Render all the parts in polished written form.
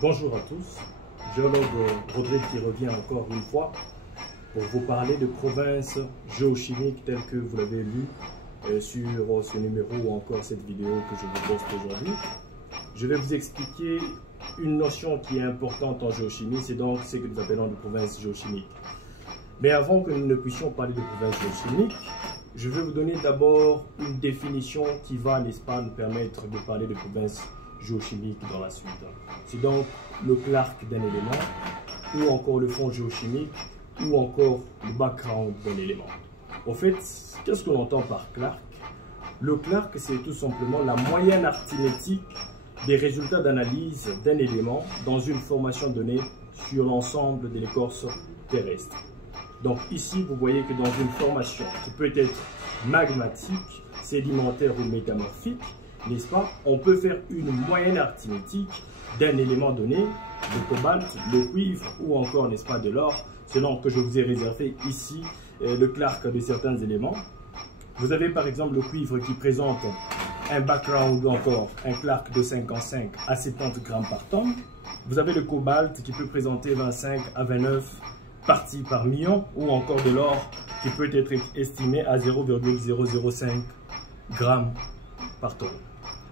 Bonjour à tous, géologue Rodrigue qui revient encore une fois pour vous parler de provinces géochimiques telles que vous l'avez lu sur ce numéro ou encore cette vidéo que je vous poste aujourd'hui. Je vais vous expliquer une notion qui est importante en géochimie, c'est donc ce que nous appelons de provinces géochimiques. Mais avant que nous ne puissions parler de provinces géochimiques, je vais vous donner d'abord une définition qui va, n'est-ce pas, nous permettre de parler de provinces géochimique dans la suite. C'est donc le Clark d'un élément, ou encore le fond géochimique, ou encore le background d'un élément. En fait, qu'est-ce qu'on entend par Clark? Le Clark, c'est tout simplement la moyenne arithmétique des résultats d'analyse d'un élément dans une formation donnée sur l'ensemble de l'écorce terrestre. Donc ici, vous voyez que dans une formation qui peut être magmatique, sédimentaire ou métamorphique, n'est-ce pas, on peut faire une moyenne arithmétique d'un élément donné, le cobalt, le cuivre ou encore, n'est-ce pas, de l'or, selon que je vous ai réservé ici le Clark de certains éléments. Vous avez par exemple le cuivre qui présente un background ou encore un Clark de 55 à 70 grammes par tonne. Vous avez le cobalt qui peut présenter 25 à 29 parties par million ou encore de l'or qui peut être estimé à 0,005 grammes par tonne.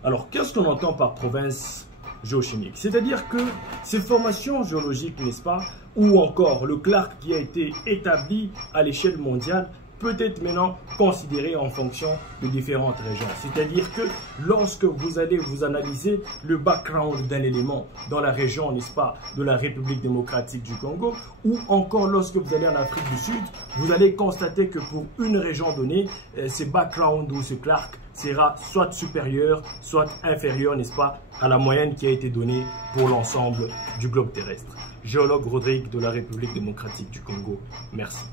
Alors, qu'est-ce qu'on entend par province géochimique? C'est-à-dire que ces formations géologiques, n'est-ce pas, ou encore le Clark qui a été établi à l'échelle mondiale, peut être maintenant considéré en fonction de différentes régions. C'est-à-dire que lorsque vous allez vous analyser le background d'un élément dans la région, n'est-ce pas, de la République démocratique du Congo, ou encore lorsque vous allez en Afrique du Sud, vous allez constater que pour une région donnée, ce background ou ce Clark sera soit supérieur, soit inférieur, n'est-ce pas, à la moyenne qui a été donnée pour l'ensemble du globe terrestre. Géologue Rodrigue de la République démocratique du Congo. Merci.